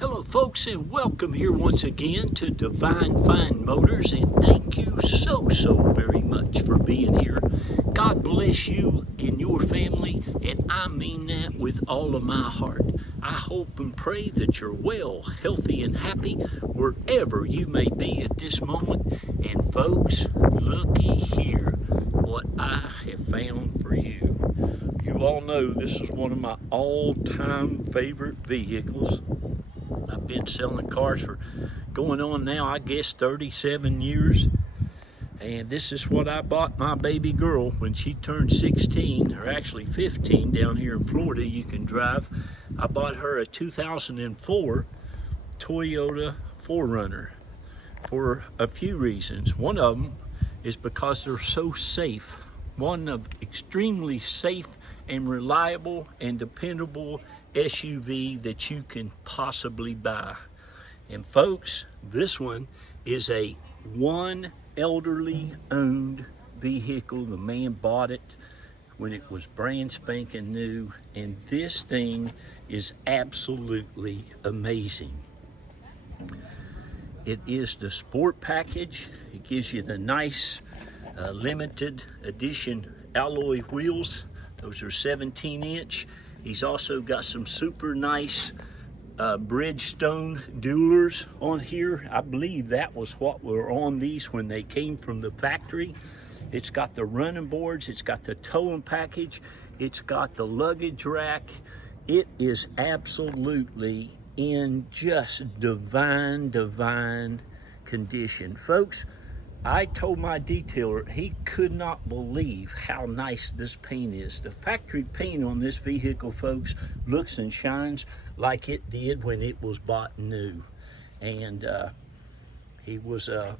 Hello folks, and welcome here once again to Divine Fine Motors, and thank you so very much for being here. God bless you and your family, and I mean that with all of my heart. I hope and pray that you're well, healthy, and happy wherever you may be at this moment. And folks, looky here what I have found for you. You all know this is one of my all-time favorite vehicles. I've been selling cars for going on now, I guess, 37 years. And this is what I bought my baby girl when she turned 16, or actually 15 down here in Florida. You can drive. I bought her a 2004 Toyota 4Runner for a few reasons. One of them is because they're so safe. One of extremely safe and reliable and dependable SUV that you can possibly buy. And folks, this one is a one elderly owned vehicle. The man bought it when it was brand spanking new, and this thing is absolutely amazing. It is the sport package. It gives you the nice limited edition alloy wheels. Those are 17-inch. He's also got some super nice Bridgestone Duelers on here. I believe that was what were on these when they came from the factory. It's got the running boards, it's got the towing package, it's got the luggage rack. It is absolutely in just divine condition. Folks, I told my detailer he could not believe how nice this paint is. The factory paint on this vehicle, folks, looks and shines like it did when it was bought new. And he was a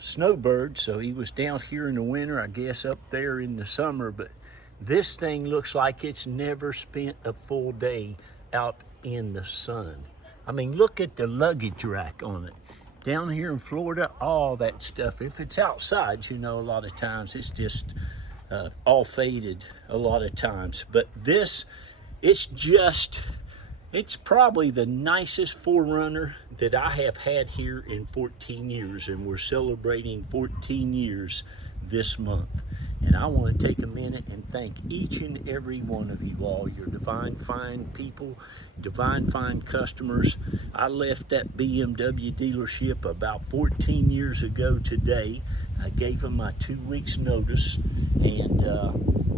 snowbird, so he was down here in the winter, I guess up there in the summer, but this thing looks like it's never spent a full day out in the sun. I mean, look at the luggage rack on it. Down here in Florida, all that stuff, if it's outside, you know, a lot of times it's just all faded a lot of times. But this, it's probably the nicest 4Runner that I have had here in 14 years, and we're celebrating 14 years this month. And I want to take a minute and thank each and every one of you all. You're divine fine people, divine fine customers. I left that BMW dealership about 14 years ago today. I gave them my 2 weeks notice, and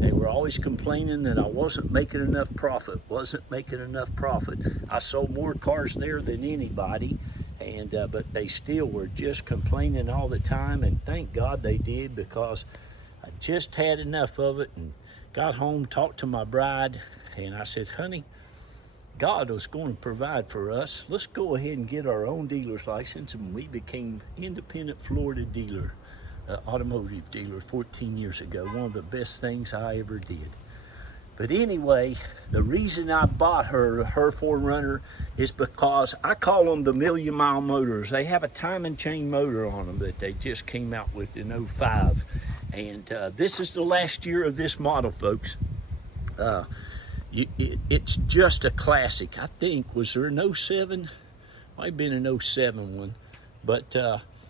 they were always complaining that I wasn't making enough profit, I sold more cars there than anybody, and but they still were just complaining all the time, and thank God they did, because I just had enough of it. And got home, talked to my bride, and I said, honey, God was going to provide for us. Let's go ahead and get our own dealer's license. And we became independent Florida dealer, automotive dealer 14 years ago. One of the best things I ever did. But anyway, the reason I bought her 4Runner is because I call them the million-mile motors. They have a timing chain motor on them that they just came out with in 05. And this is the last year of this model, folks. It's just a classic. I think, was there an 07? Might have been an 07 one. But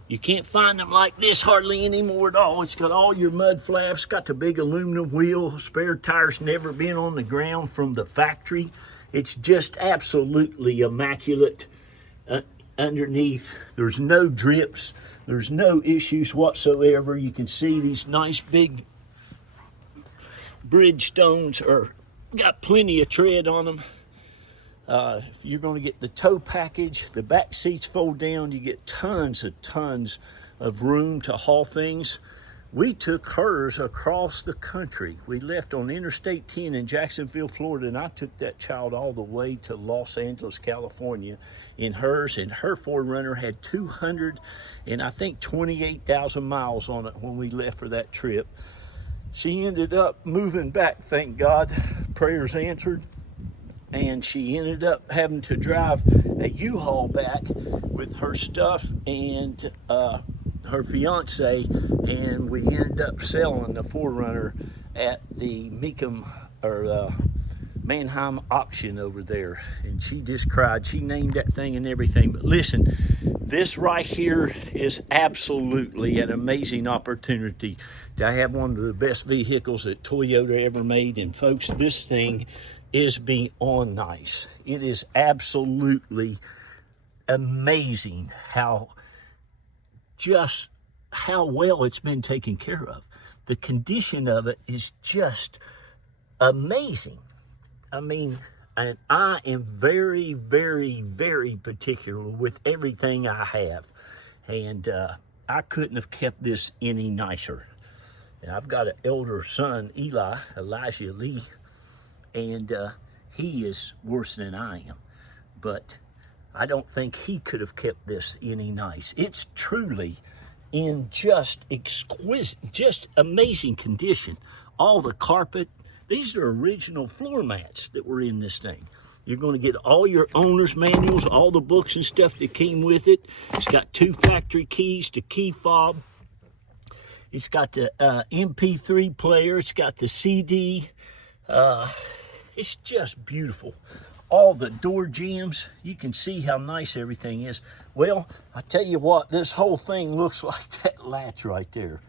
you can't find them like this hardly anymore at all. It's got all your mud flaps, got the big aluminum wheel, spare tires never been on the ground from the factory. It's just absolutely immaculate underneath. There's no drips, there's no issues whatsoever. You can see these nice big Bridgestones are got plenty of tread on them. You're going to get the tow package. The back seats fold down. You get tons of room to haul things. We took hers across the country. We left on Interstate 10 in Jacksonville, Florida, and I took that child all the way to Los Angeles, California in hers. And her 4Runner had 28,000 miles on it when we left for that trip. She ended up moving back, thank God. Prayers answered. And she ended up having to drive a U-Haul back with her stuff and her fiance, and we ended up selling the 4Runner at the Mecum, or Mannheim auction over there, and she just cried. She named that thing and everything. But listen, this right here is absolutely an amazing opportunity to have one of the best vehicles that Toyota ever made. And folks, this thing is beyond nice. It is absolutely amazing how well it's been taken care of. The condition of it is just amazing. I mean, and I am very, very, very particular with everything I have. And I couldn't have kept this any nicer. And I've got an elder son, Elijah Lee, and he is worse than I am. But I don't think he could have kept this any nice. It's truly in just exquisite, just amazing condition. All the carpet. These are original floor mats that were in this thing. You're going to get all your owner's manuals, all the books and stuff that came with it. It's got 2 factory keys to key fob. It's got the MP3 player. It's got the CD. It's just beautiful. All the door jambs. You can see how nice everything is. Well, I tell you what, this whole thing looks like that latch right there.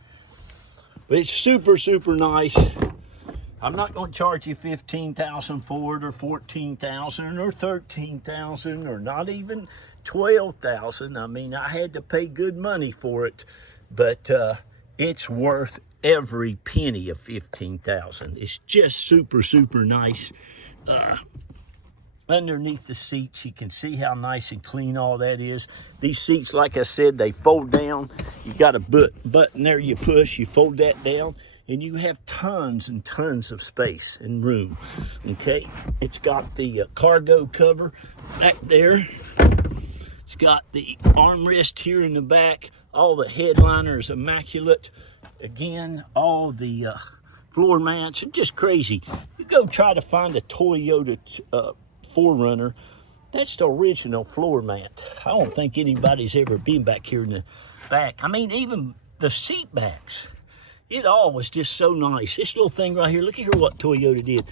But it's super, super nice. I'm not going to charge you $15,000 for it, or $14,000, or $13,000, or not even $12,000. I mean, I had to pay good money for it, but it's worth every penny of $15,000. It's just super, super nice. Underneath the seats, you can see how nice and clean all that is. These seats, like I said, they fold down. You got a button there you push, you fold that down, and you have tons and tons of space and room. Okay, it's got the cargo cover back there. It's got the armrest here in the back. All the headliner is immaculate. Again, all the floor mats are just crazy. You go try to find a Toyota 4Runner. That's the original floor mat. I don't think anybody's ever been back here in the back. I mean, even the seat backs. It all was just so nice. This little thing right here, look at here what Toyota did.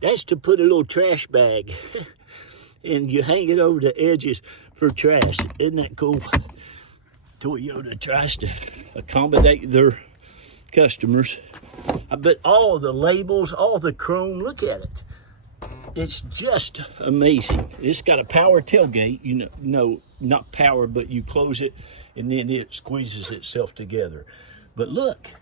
That's to put a little trash bag and you hang it over the edges for trash. Isn't that cool? Toyota tries to accommodate their customers. But all the labels, all the chrome, look at it. It's just amazing. It's got a power tailgate, you know, no, not power, but you close it and then it squeezes itself together. But look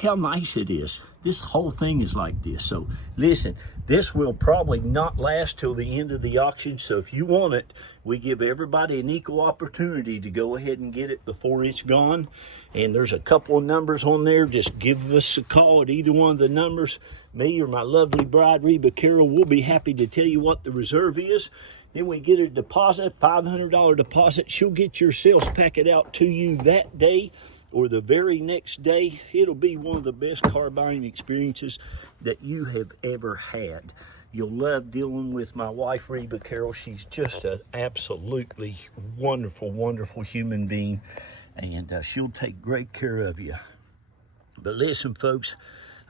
how nice it is. This whole thing is like this. So listen, this will probably not last till the end of the auction. So if you want it, we give everybody an equal opportunity to go ahead and get it before it's gone. And there's a couple of numbers on there. Just give us a call at either one of the numbers. Me or my lovely bride, Reba Carroll, will be happy to tell you what the reserve is. Then we get a deposit, $500 deposit. She'll get your sales packet out to you that day or the very next day. It'll be one of the best car buying experiences that you have ever had. You'll love dealing with my wife, Reba Carroll. She's just an absolutely wonderful, wonderful human being, and she'll take great care of you. But listen, folks,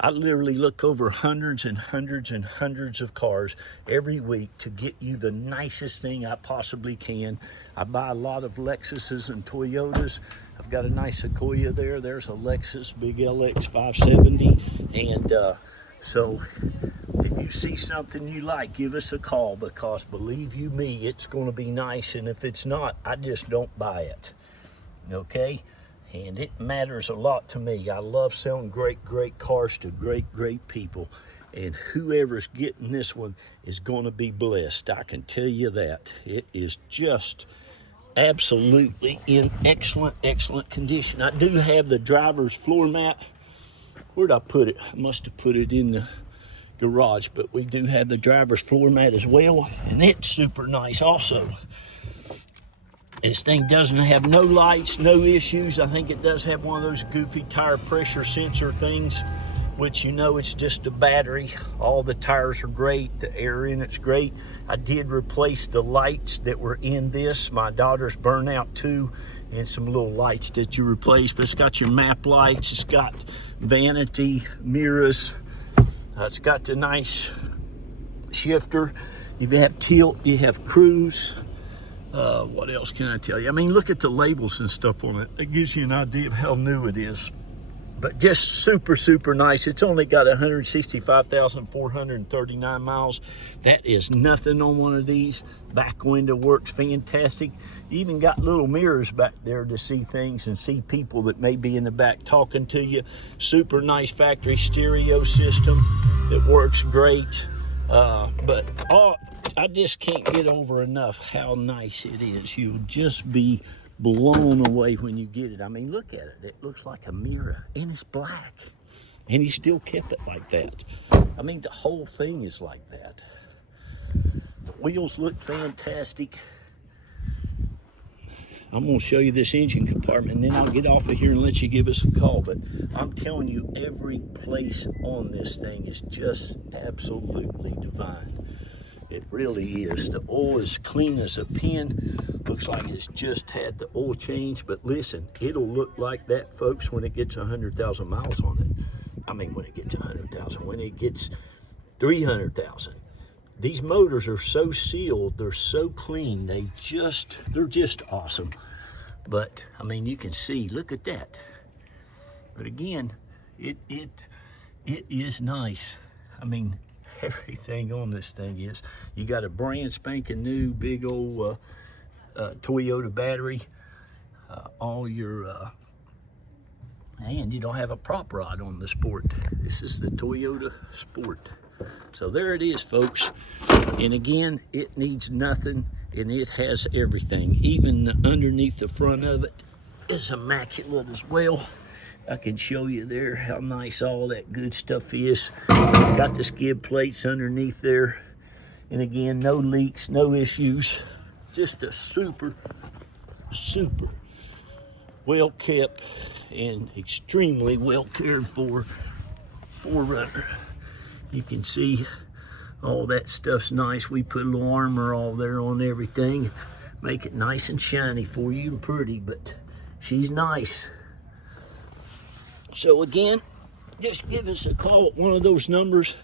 I literally look over hundreds and hundreds and hundreds of cars every week to get you the nicest thing I possibly can. I buy a lot of Lexuses and Toyotas. I've got a nice Sequoia there. There's a Lexus, big LX 570. And so if you see something you like, give us a call, because believe you me, it's going to be nice. And if it's not, I just don't buy it. Okay? And it matters a lot to me. I love selling great, great cars to great, great people. And whoever's getting this one is going to be blessed. I can tell you that. It is just absolutely in excellent, excellent condition. I do have the driver's floor mat. Where'd I put it? I must have put it in the garage. But we do have the driver's floor mat as well. And it's super nice also. This thing doesn't have no lights, no issues. I think it does have one of those goofy tire pressure sensor things, which, you know, it's just a battery. All the tires are great. The air in it's great. I did replace the lights that were in this. My daughter's burned out too, and some little lights that you replace. But it's got your map lights. It's got vanity mirrors. It's got the nice shifter, you have tilt, you have cruise. What else can I tell you? I mean, look at the labels and stuff on it. It gives you an idea of how new it is. But just super, super nice. It's only got 165,439 miles. That is nothing on one of these. Back window works fantastic. You even got little mirrors back there to see things and see people that may be in the back talking to you. Super nice factory stereo system that works great. I just can't get over enough how nice it is. You'll just be blown away when you get it. I mean, look at it. It looks like a mirror, and it's black. And he still kept it like that. I mean, the whole thing is like that. The wheels look fantastic. I'm going to show you this engine compartment, and then I'll get off of here and let you give us a call. But I'm telling you, every place on this thing is just absolutely divine. It really is. The oil is clean as a pin. Looks like it's just had the oil change. But listen, it'll look like that, folks, when it gets 100,000 miles on it. I mean, when it gets 100,000, when it gets 300,000. These motors are so sealed, they're so clean, they're just awesome. But I mean, you can see, look at that. But again, it is nice. I mean, everything on this thing is. You got a brand spanking new big old Toyota battery. All your and you don't have a prop rod on the Sport. This is the Toyota Sport. So there it is, folks. And again, it needs nothing, and it has everything. Even underneath the front of it is immaculate as well. I can show you there how nice all that good stuff is. Got the skid plates underneath there. And again, no leaks, no issues. Just a super, super well kept and extremely well cared for 4Runner. You can see all that stuff's nice. We put a little armor all there on everything. Make it nice and shiny for you and pretty, but she's nice. So again, just give us a call at one of those numbers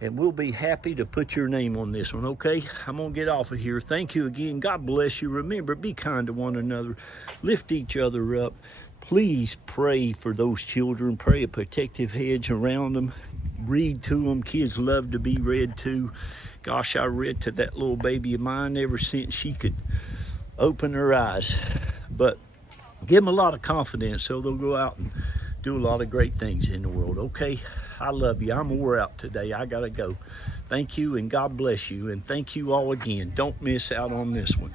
and we'll be happy to put your name on this one, okay? I'm gonna get off of here. Thank you again. God bless you. Remember, be kind to one another. Lift each other up. Please pray for those children. Pray a protective hedge around them. Read to them. Kids love to be read to. Gosh, I read to that little baby of mine ever since she could open her eyes. But give them a lot of confidence so they'll go out and do a lot of great things in the world, okay? I love you. I'm wore out today. I gotta go. Thank you and God bless you. And thank you all again. Don't miss out on this one.